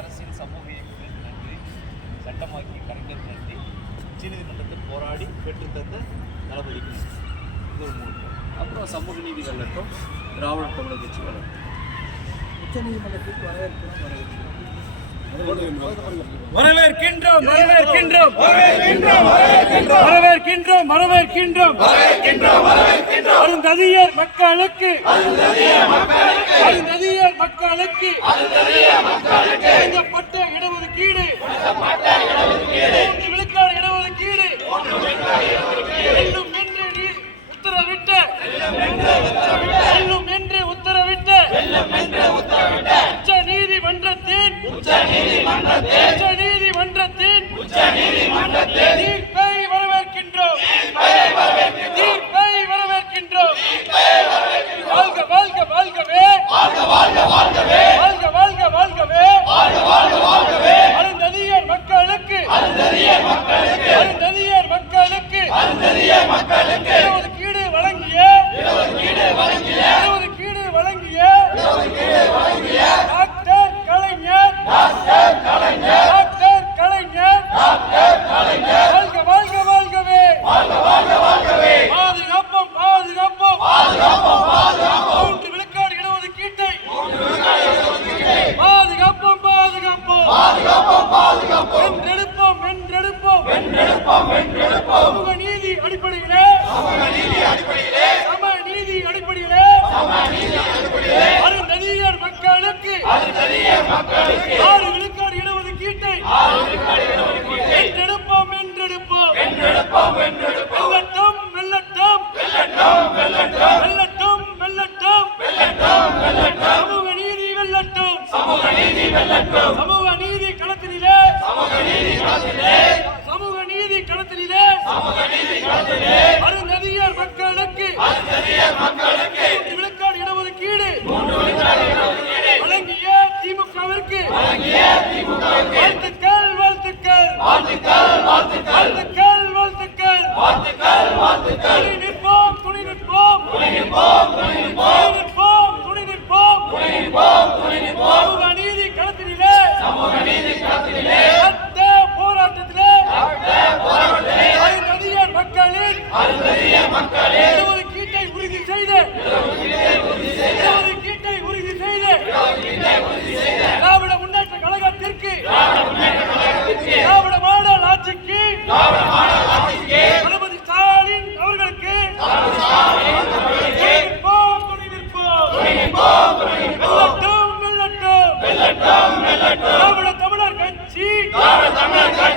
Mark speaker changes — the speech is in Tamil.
Speaker 1: அரசின் சமூக இயக்கங்களுக்கு நன்றி. சட்டமாக்கி கலைஞருக்கு நன்றி. உச்சநீதிமன்றத்தில் போராடி பெற்றுத்தந்த தளபதிக்கு. இது ஒரு மூணு அப்புறம் சமூக நீதி வெள்ளட்டும் திராவிட தமிழர் கட்சி வளர்க்கும்
Speaker 2: உச்சநீதிமன்றத்திற்கு வரவேற்கிறோம்.
Speaker 3: வரவேற்கின்றோம் வரவேற்கின்றோம். வரவேற்கின்றோம் வரவேற்கின்றோம். அருந்ததியர் மக்களுக்கு அருந்ததியர் மக்களுக்கு விழுக்காடு இடஒதுக்கீடு வென்றெடுப்போம் சமூக நீதி அடிப்படையிலே. சம நீதி அடிப்படையிலே. அருந்ததியர் மக்களுக்கு. ஆறு விழுக்காடு இடஒதுக்கீட்டை வென்றெடுப்போம் வென்றெடுப்போம் வெல்லட்டும் வெல்லட்டும். வெல்லட்டும் வெல்லட்டும். சமூக நீதி வெல்லட்டும். சமூக நீதி களத்திலே சமூக நீதி களத்திலே அருந்ததியர் மக்களுக்கு மூன்று விழுக்காடு இடஒதுக்கீடு வழங்கிய திமுகவிற்கு. தமிழர் கட்சி. தமிழர் கட்சி.